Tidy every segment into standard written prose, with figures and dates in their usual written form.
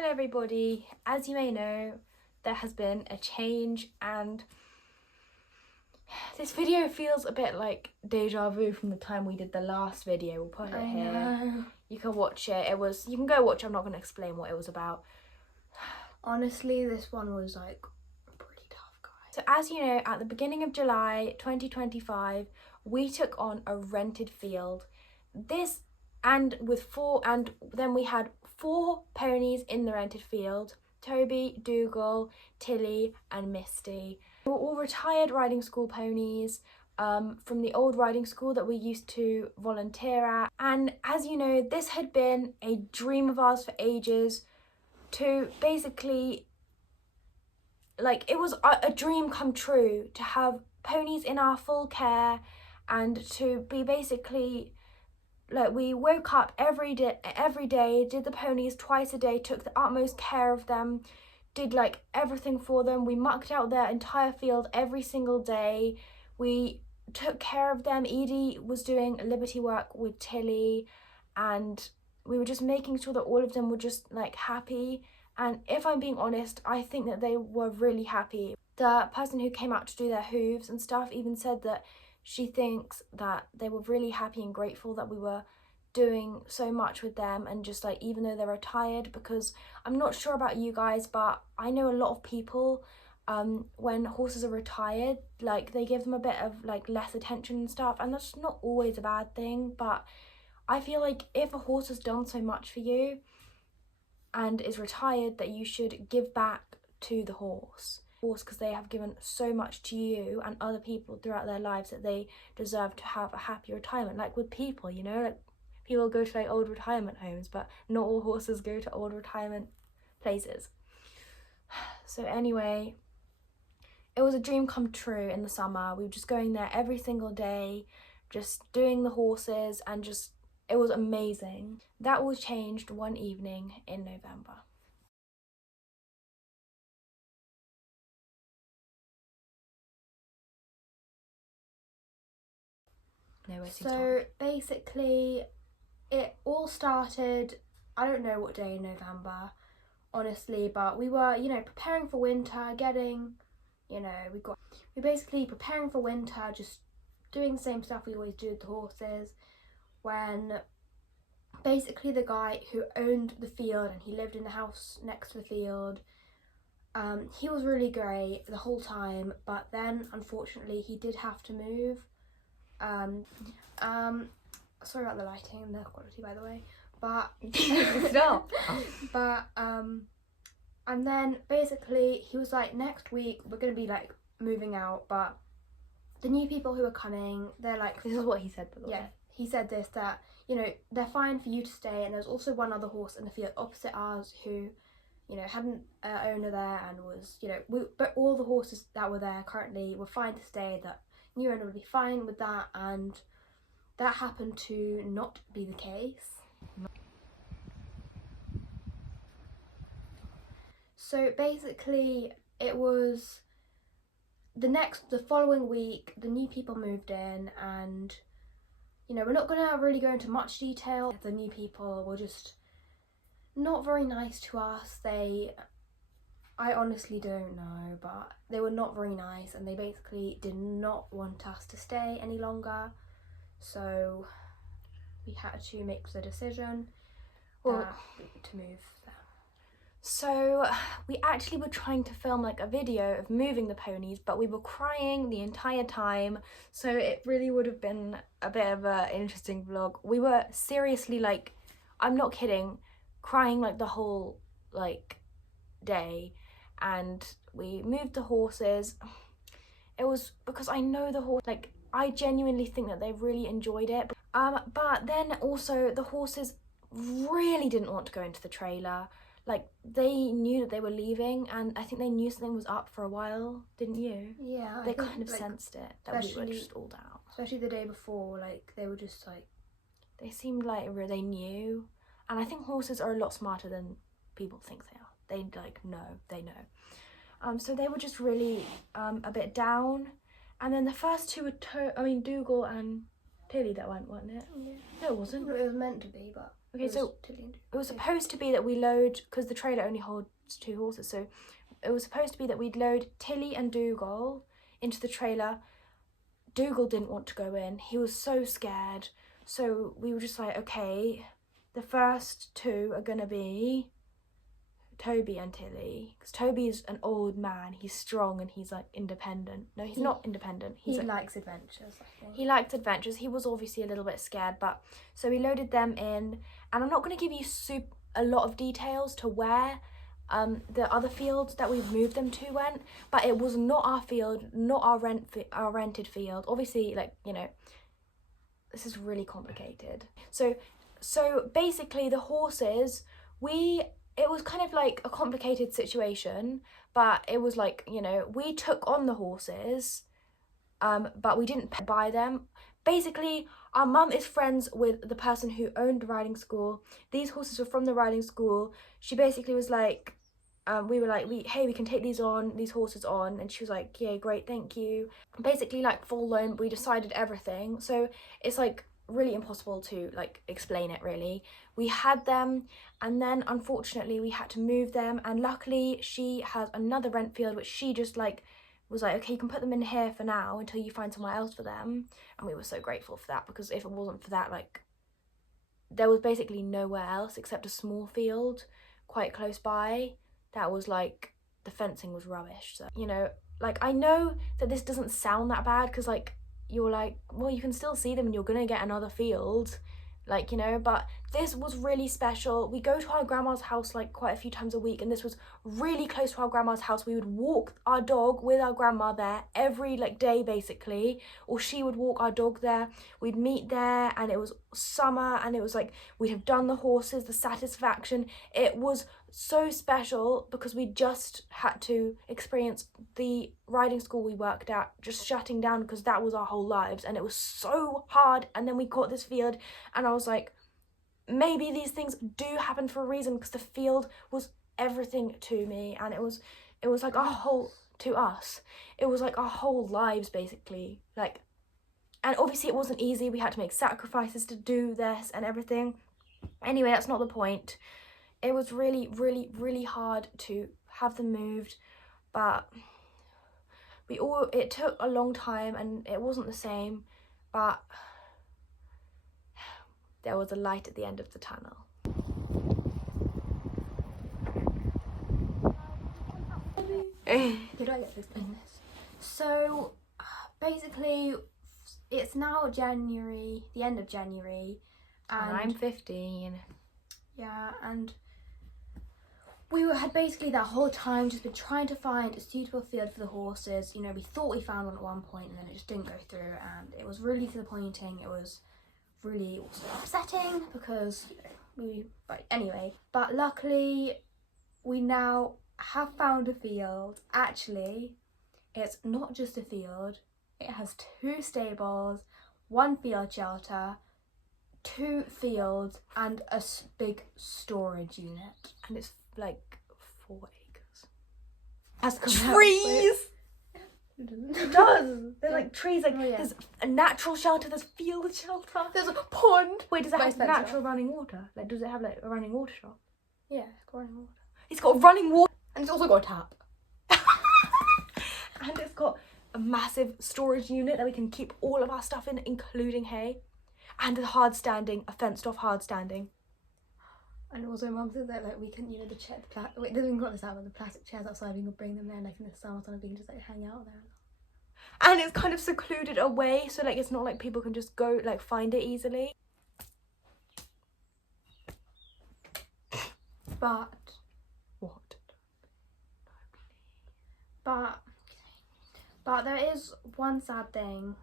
Hello everybody, as you may know, there has been a change and this video feels a bit like deja vu from the time we did the last video. We'll put it here. Know. You can watch it. You can go watch it. I'm not going to explain what it was about. Honestly, this one was like pretty tough, guys. So as you know, at the beginning of July 2025, we took on a rented field. And then we had 4 ponies in the rented field: Toby, Dougal, Tilly and Misty. They were all retired riding school ponies from the old riding school that we used to volunteer at. And as you know, this had been a dream of ours for ages, to basically, like, it was a dream come true to have ponies in our full care and to be basically, like, we woke up every day, did the ponies twice a day, took the utmost care of them, did like everything for them. We mucked out their entire field every single day. We took care of them. Edie was doing Liberty work with Tilly and we were just making sure that all of them were just like happy. And if I'm being honest, I think that they were really happy. The person who came out to do their hooves and stuff even said that she thinks that they were really happy and grateful that we were doing so much with them, and just like, even though they're retired, because I'm not sure about you guys, but I know a lot of people, when horses are retired, like, they give them a bit of like less attention and stuff, and that's not always a bad thing. But I feel like if a horse has done so much for you and is retired, that you should give back to the horse, because they have given so much to you and other people throughout their lives, that they deserve to have a happy retirement. Like with people, you know, like people go to like old retirement homes, but not all horses go to old retirement places. So anyway, it was a dream come true in the summer. We were just going there every single day, just doing the horses, and just, it was amazing. That all changed one evening in November. So basically, it all started, I don't know what day in November, honestly, but we were, you know, preparing for winter, we basically preparing for winter, just doing the same stuff we always do with the horses, when basically the guy who owned the field, and he lived in the house next to the field, he was really great the whole time, but then unfortunately he did have to move. Sorry about the lighting and the quality, by the way, but Stop. but and then basically he was like, next week we're gonna be like moving out, but the new people who are coming, they're like, This is what he said, by the way. yeah, he said this, that, you know, they're fine for you to stay, and there's also one other horse in the field opposite ours who, you know, had an owner there and was, you know, but all the horses that were there currently were fine to stay, that new owner would be fine with that, and that happened to not be the case. So basically it was the following week, the new people moved in, and, you know, we're not gonna really go into much detail. The new people were just not very nice to us. I honestly don't know, but they were not very nice, and they basically did not want us to stay any longer. So we had to make the decision to move there. So we actually were trying to film like a video of moving the ponies, but we were crying the entire time, so it really would have been a bit of an interesting vlog. We were seriously, like, I'm not kidding, crying like the whole like day. And we moved the horses. It was because I know the horse, like, I genuinely think that they really enjoyed it. But then also the horses really didn't want to go into the trailer. Like, they knew that they were leaving, and I think they knew something was up for a while, didn't you? Yeah, They kind of sensed it, that we were just all down. Especially the day before, like, they were just like, they seemed like they knew. And I think horses are a lot smarter than people think they are. They like know, they know. So they were just really a bit down. And then the first two were Dougal and Tilly that went, wasn't it? yeah. No, it wasn't. It was meant to be, but Okay, so Tilly and it was supposed to be that we load, because the trailer only holds 2 horses, so it was supposed to be that we'd load Tilly and Dougal into the trailer. Dougal didn't want to go in. He was so scared. So we were just like, okay, the first 2 are going to be Toby and Tilly. Because Toby is an old man. He's strong and he's like independent. No, he's not independent. He likes adventures, I think. He liked adventures. He was obviously a little bit scared, but so we loaded them in. And I'm not going to give you a lot of details to where the other fields that we've moved them to went, but it was not our field, not our rented field. Obviously, like, you know, this is really complicated. So basically the horses, it was kind of like a complicated situation, but it was like, you know, we took on the horses, but we didn't buy them. Basically, our mum is friends with the person who owned the riding school. These horses were from the riding school. She basically was like, we were like, hey, we can take these horses on, and she was like, yeah, great, thank you. Basically, like, full loan, we decided everything. So it's like really impossible to like explain it really. We had them, and then unfortunately we had to move them, and luckily she has another rent field which she just like was like, okay, you can put them in here for now until you find somewhere else for them. And we were so grateful for that, because if it wasn't for that, like, there was basically nowhere else except a small field quite close by that was like, the fencing was rubbish. So, you know, like, I know that this doesn't sound that bad, because like, you're like, well, you can still see them and you're gonna get another field, like, you know, but this was really special. We go to our grandma's house like quite a few times a week, and this was really close to our grandma's house. We would walk our dog with our grandma there every like day basically, or she would walk our dog there. We'd meet there, and it was summer, and it was like, we'd have done the horses, the satisfaction. It was so special because we just had to experience the riding school we worked at just shutting down, because that was our whole lives, and it was so hard. And then we got this field, and I was like, maybe these things do happen for a reason, because the field was everything to me, and it was like our whole, to us, it was like our whole lives basically, like. And obviously it wasn't easy. We had to make sacrifices to do this and everything. Anyway, that's not the point. It was really, really, really hard to have them moved, but it took a long time, and it wasn't the same, but there was a light at the end of the tunnel. Did I get to explain this? So basically, it's now January, the end of January, And I'm 15. Yeah, and we had basically that whole time just been trying to find a suitable field for the horses. You know, we thought we found one at one point, and then it just didn't go through, and it was really disappointing. It was really also upsetting, because, you know, but anyway. But luckily, we now have found a field. Actually, it's not just a field. It has 2 stables, 1 field shelter, 2 fields, and a big storage unit. And it's like 4 acres. Has Trees! It does. There's like trees, like, Oh, yeah. there's a natural shelter, there's field shelter. There's a pond. Wait, does it Nice have fence natural running water? Like, does it have like a running water shop? Yeah, it's got running water. It's got running water. And it's also got a tap. And it's got a massive storage unit that we can keep all of our stuff in, including hay. And a fenced off hard standing. And also Mum said that like we can, you know, wait, they haven't got this out, but the plastic chairs outside, we can bring them there like in the summertime, we can just like hang out there. And it's kind of secluded away, so like it's not like people can just go like find it easily. But What? But there is one sad thing.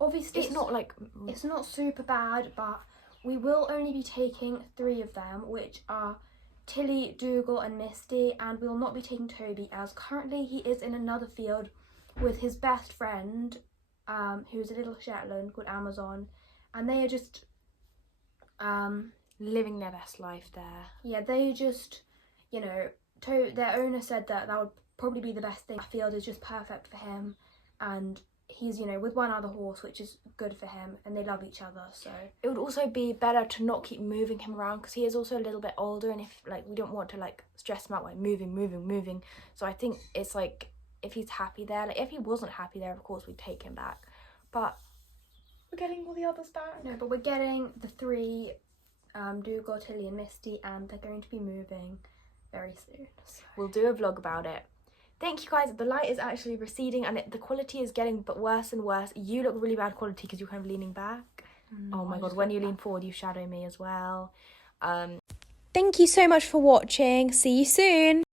Obviously, It's not like it's not super bad, but we will only be taking 3 of them, which are Tilly, Dougal and Misty, and we will not be taking Toby, as currently he is in another field with his best friend, who's a little Shetland called Amazon, and they are just living their best life there. yeah, they just, you know, their owner said that would probably be the best thing. That field is just perfect for him, and he's, you know, with one other horse, which is good for him, and they love each other. So it would also be better to not keep moving him around, because he is also a little bit older, and if like we don't want to like stress him out by moving. So I think it's like, if he's happy there, like if he wasn't happy there, of course we'd take him back, but we're getting all the others back. no, but we're getting the 3, Dougal, Tilly and Misty, and they're going to be moving very soon. So. We'll do a vlog about it. Thank you guys. The light is actually receding and the quality is getting worse and worse. You look really bad quality because you're kind of leaning back. Oh my god, when you lean forward you shadow me as well. Thank you so much for watching. See you soon.